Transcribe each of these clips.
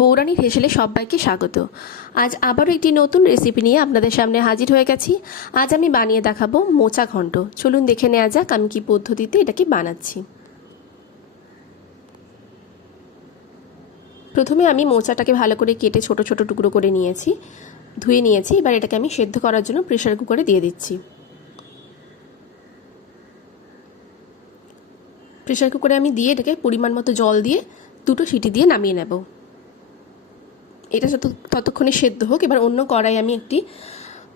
বৌরানীর হেসেলে সবাইকে স্বাগত। আজ আবারও একটি নতুন রেসিপি নিয়ে আপনাদের সামনে হাজির হয়ে গেছি। আজ আমি বানিয়ে দেখাবো মোচা ঘন্ট। চলুন দেখে নেওয়া যাক আমি কি পদ্ধতিতে এটাকে বানাচ্ছি। প্রথমে আমি মোচাটাকে ভালো করে কেটে ছোট ছোট টুকরো করে নিয়েছি, ধুয়ে নিয়েছি। এবার এটাকে আমি সেদ্ধ করার জন্য প্রেসার কুকারে দিয়ে দিচ্ছি। প্রেসার কুকারে আমি দিয়ে এটাকে পরিমাণ মতো জল দিয়ে 2টো সিটি দিয়ে নামিয়ে নেব। এটা ততক্ষণে সেদ্ধ হোক। এবার অন্য আমি একটি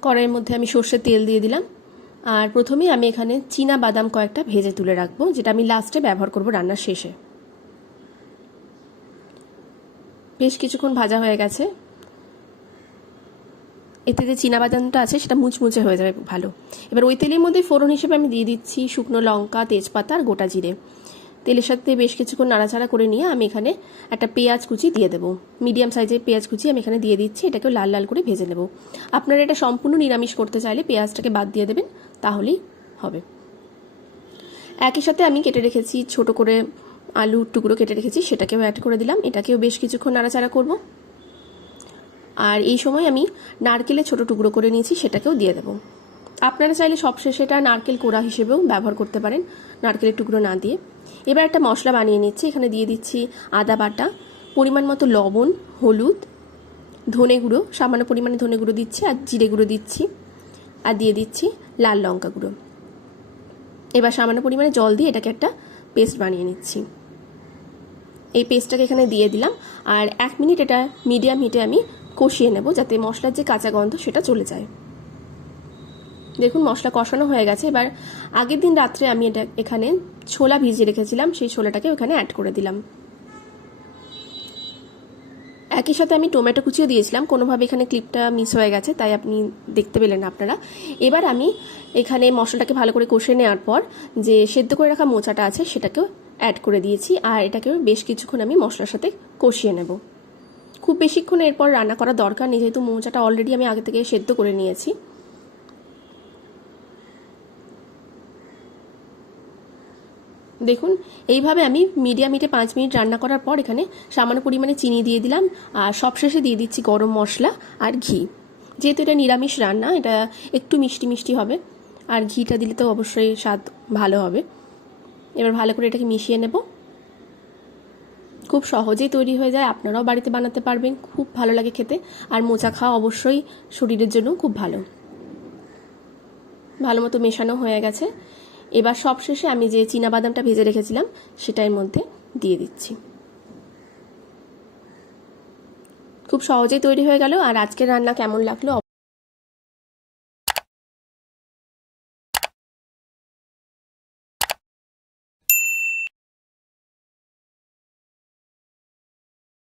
কড়াইয়ের মধ্যে আমি সর্ষের তেল দিয়ে দিলাম। আর প্রথমেই আমি এখানে চীনা বাদাম কয়েকটা ভেজে তুলে রাখবো, যেটা আমি লাস্টে ব্যবহার করব রান্নার শেষে। বেশ কিছুক্ষণ ভাজা হয়ে গেছে। এতে যে চীনা বাদামটা আছে সেটা মুচমুচে হয়ে যাবে ভালো। এবার ওই তেলের মধ্যে ফোড়ন হিসেবে আমি দিয়ে দিচ্ছি শুকনো লঙ্কা, তেজপাতা আর গোটা জিরে। তেলের সাথে বেশ কিছুক্ষণ নাড়াচাড়া করে নিয়ে আমি এখানে একটা পেঁয়াজ কুচি দিয়ে দেবো। মিডিয়াম সাইজের পেঁয়াজ কুচি আমি এখানে দিয়ে দিচ্ছি। এটাকেও লাল লাল করে ভেজে নেব। আপনারা এটা সম্পূর্ণ নিরামিষ করতে চাইলে পেঁয়াজটাকে বাদ দিয়ে দেবেন, তাহলেই হবে। একই সাথে আমি কেটে রেখেছি ছোট করে আলুর টুকরো কেটে রেখেছি, সেটাকেও অ্যাড করে দিলাম। এটাকেও বেশ কিছুক্ষণ নাড়াচাড়া করব। আর এই সময় আমি নারকেলের ছোট টুকরো করে নিয়েছি, সেটাকেও দিয়ে দেবো। আপনারা চাইলে সবশেষে এটা নারকেল কোড়া হিসেবেও ব্যবহার করতে পারেন, নারকেলের টুকরো না দিয়ে। এবার একটা মশলা বানিয়ে নিচ্ছি। এখানে দিয়ে দিচ্ছি আদা বাটা, পরিমাণ মতো লবণ, হলুদ, ধনে গুঁড়ো, সামান্য পরিমাণে ধনে গুঁড়ো দিচ্ছি, আর জিরে গুঁড়ো দিচ্ছি, আর দিয়ে দিচ্ছি লাল লঙ্কা গুঁড়ো। এবার সামান্য পরিমাণে জল দিয়ে এটাকে একটা পেস্ট বানিয়ে নিচ্ছি। এই পেস্টটাকে এখানে দিয়ে দিলাম। আর 1 মিনিট এটা মিডিয়াম হিটে আমি কষিয়ে নেব, যাতে মশলার যে কাঁচা গন্ধ সেটা চলে যায়। দেখুন মশলা কষানো হয়ে গেছে। এবার আগের দিন রাত্রে আমি এখানে ছোলা ভিজিয়ে রেখেছিলাম, সেই ছোলাটাকে ওখানে অ্যাড করে দিলাম। একই সাথে আমি টমেটো কুচিও দিয়েছিলাম, কোনোভাবে এখানে ক্লিপটা মিস হয়ে গেছে, তাই আপনি দেখতে পেলেন আপনারা। এবার আমি এখানে মশলাটাকে ভালো করে কষে নেওয়ার পর যে সেদ্ধ করে রাখা মোচাটা আছে সেটাকেও অ্যাড করে দিয়েছি। আর এটাকেও বেশ কিছুক্ষণ আমি মশলার সাথে কষিয়ে নেব। খুব বেশিক্ষণ এরপর রান্না করার দরকার নেই, যেহেতু মোচাটা অলরেডি আমি আগে থেকে সেদ্ধ করে নিয়েছি। দেখুন এইভাবে আমি মিডিয়াম হিটে 5 মিনিট রান্না করার পর এখানে সামান্য পরিমাণে চিনি দিয়ে দিলাম। আর সবশেষে দিয়ে দিচ্ছি গরম মশলা আর ঘি। যেহেতু এটা নিরামিষ রান্না, এটা একটু মিষ্টি মিষ্টি হবে, আর ঘিটা দিলে তো অবশ্যই স্বাদ ভালো হবে। এবার ভালো করে এটাকে মিশিয়ে নেব। খুব সহজেই তৈরি হয়ে যায়, আপনারাও বাড়িতে বানাতে পারবেন, খুব ভালো লাগে খেতে। আর মোচা খাওয়া অবশ্যই শরীরের জন্য খুব ভালো। ভালো মতো মেশানো হয়ে গেছে। এবার সবশেষে আমি যে চীনা বাদামটা ভেজে রেখেছিলাম সেটা এর মধ্যে দিয়ে দিচ্ছি। খুব সহজেই তৈরি হয়ে গেল। আর আজকের রান্না কেমন লাগলো